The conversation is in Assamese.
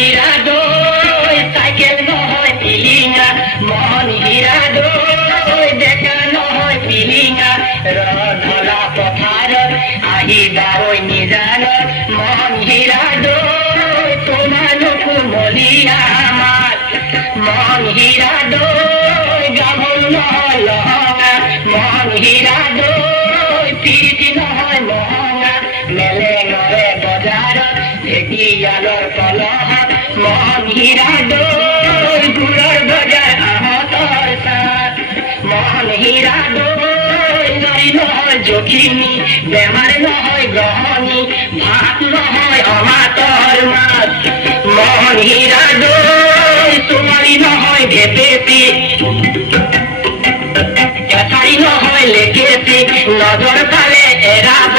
হীৰা দই সাইকেল নহয় পিলিঙা মন হীৰা দই দেখা নহয় পিলিঙা ৰধলা পথাৰত আহিবা ঐ নিজানত মন হীৰা দই তোমালোকো মলিয়া মাত মন হীৰা দই গাভৰু নহয় লহঙা মন হীৰা দই পিৰিতি নহয় মহঙা মেলেঙৰে বজাৰত ঢেকিয়ালৰ কলহা মন হীৰা দই গুৰৰ বজাৰ আহঁতৰ তাত মন হীৰা দই নৰি নহয় জখিনী বেমাৰ নহয় গ্ৰহণী ভাত নহয় অমাতৰ মাত মন হীৰা দই তোমাৰি নহয় ভেপেপি এঠাই নহয় লেকেপি নজৰ পালে এৰাব